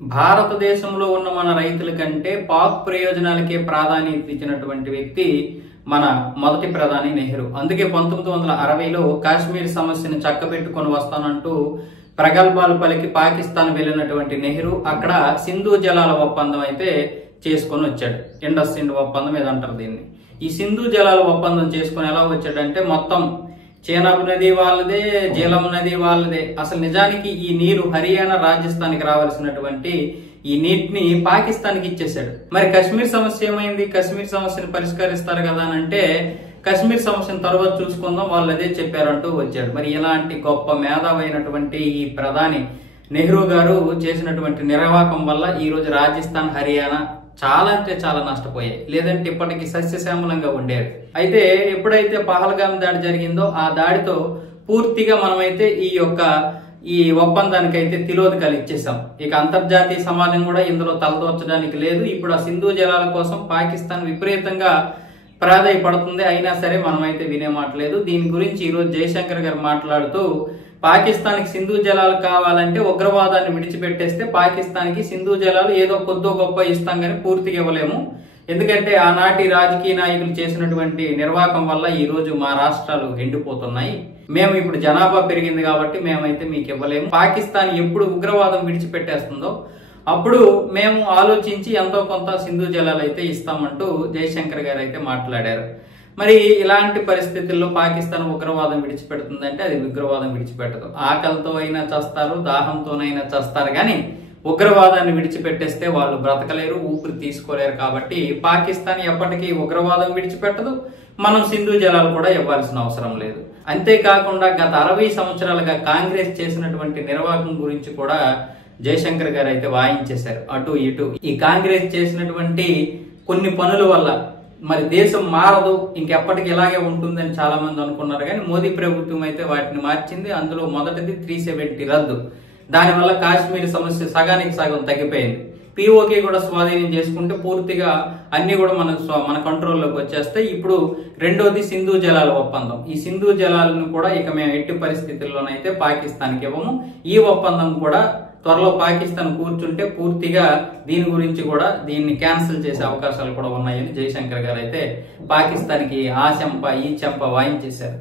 భారతదేశంలో ఉన్న మన రైతుల కంటే పాక్ ప్రయోజనాలకే ప్రాధాన్యత ఇచ్చినటువంటి వ్యక్తి మన మొదటి ప్రధాని నెహ్రూ. అందుకే 1960లో కాశ్మీర్ సమస్యను చక్కబెట్టుకొని వస్తానంటూ ప్రగల్భాలు పలికి పాకిస్తాన్ వెళ్ళినటువంటి నెహ్రూ అక్కడ సింధు జలాల ఒప్పందం అయితే చేసుకొని వచ్చాడు. ఇండస్ సింధు ఒప్పందం ఏదంటారు దీన్ని. ఈ సింధు జలాల ఒప్పందం చేసుకుని ఎలా వచ్చాడంటే మొత్తం చేనాబ్ నది వాళ్ళదే, జీలం నది వాళ్ళదే. అసలు నిజానికి ఈ నీరు హర్యానా, రాజస్థాన్కి రావాల్సినటువంటి ఈ నీటిని పాకిస్తాన్కి ఇచ్చేశాడు. మరి కశ్మీర్ సమస్య ఏమైంది? కశ్మీర్ సమస్యను పరిష్కరిస్తారు కదా అని అంటే కశ్మీర్ సమస్యను తర్వాత చూసుకుందాం, వాళ్ళు అదే చెప్పారంటూ వచ్చాడు. మరి ఇలాంటి గొప్ప మేధావైనటువంటి ఈ ప్రధాని నెహ్రూ గారు చేసినటువంటి నిర్వాహకం వల్ల ఈ రోజు రాజస్థాన్, హర్యానా చాలా అంటే చాలా నష్టపోయాయి. లేదంటే ఇప్పటికీ సస్యశ్యామలంగా ఉండేవి. అయితే ఎప్పుడైతే పహల్గామ్ దాడి జరిగిందో ఆ దాడితో పూర్తిగా మనమైతే ఈ ఒప్పందానికి అయితే తిలోదకాలు ఇచ్చేసాం. ఇక అంతర్జాతీయ సమాజం కూడా ఇందులో తలదోర్చడానికి లేదు. ఇప్పుడు ఆ సింధు జలాల కోసం పాకిస్తాన్ విపరీతంగా ప్రాధాయపడుతుంది. అయినా సరే మనమైతే వినే మాట లేదు. దీని గురించి ఈరోజు జయశంకర్ గారు మాట్లాడుతూ పాకిస్తాన్కి సింధు జలాలు కావాలంటే ఉగ్రవాదాన్ని విడిచిపెట్టేస్తే పాకిస్తాన్కి సింధు జలాలు ఏదో కొద్దో గొప్ప ఇస్తాం కానీ పూర్తిగా ఇవ్వలేము. ఎందుకంటే ఆనాటి రాజకీయ నాయకులు చేసినటువంటి నిర్వాహకం వల్ల ఈ రోజు మా రాష్ట్రాలు ఎండిపోతున్నాయి. మేము ఇప్పుడు జనాభా పెరిగింది కాబట్టి మేమైతే మీకు ఇవ్వలేము. పాకిస్తాన్ ఎప్పుడు ఉగ్రవాదం విడిచిపెట్టేస్తుందో అప్పుడు మేము ఆలోచించి ఎంతో కొంత సింధు జలాలు అయితే ఇస్తామంటూ జయశంకర్ గారు అయితే మాట్లాడారు. మరి ఇలాంటి పరిస్థితుల్లో పాకిస్తాన్ ఉగ్రవాదం విడిచిపెడుతుందంటే అది ఉగ్రవాదం విడిచిపెట్టదు. ఆకలితో అయినా చస్తారు, దాహంతోనైనా చస్తారు, కానీ ఉగ్రవాదాన్ని విడిచిపెట్టేస్తే వాళ్ళు బ్రతకలేరు, ఊపిరి తీసుకోలేరు. కాబట్టి పాకిస్తాన్ ఎప్పటికీ ఉగ్రవాదం విడిచిపెట్టదు. మనం సింధు జలాలు కూడా ఇవ్వాల్సిన అవసరం లేదు. అంతేకాకుండా గత 60 సంవత్సరాలుగా కాంగ్రెస్ చేసినటువంటి నిర్వాహకం గురించి కూడా జయశంకర్ గారు అయితే వాయించేశారు అటు ఇటు. ఈ కాంగ్రెస్ చేసినటువంటి కొన్ని పనుల వల్ల మరి దేశం మారదు, ఇంకెప్పటికి ఇలాగే ఉంటుందని చాలా మంది అనుకున్నారు. కానీ మోదీ ప్రభుత్వం అయితే వాటిని మార్చింది. అందులో మొదటిది 370 రద్దు. దానివల్ల కాశ్మీర్ సమస్య సగానికి సగం తగ్గిపోయింది. పిఓకే కూడా స్వాధీనం చేసుకుంటే పూర్తిగా అన్ని కూడా మన కంట్రోల్లోకి వచ్చేస్తాయి. ఇప్పుడు రెండోది సింధు జలాల ఒప్పందం. ఈ సింధు జలాలను కూడా ఇక మేము ఎట్టి పరిస్థితుల్లోనైతే పాకిస్తాన్కి ఇవ్వము. ఈ ఒప్పందం కూడా త్వరలో పాకిస్తాన్ కూర్చుంటే పూర్తిగా దీని గురించి కూడా దీన్ని క్యాన్సిల్ చేసే అవకాశాలు కూడా ఉన్నాయని జయశంకర్ గారు అయితే పాకిస్తాన్కి ఆ చెంప ఈ చెంప వాయించేశారు.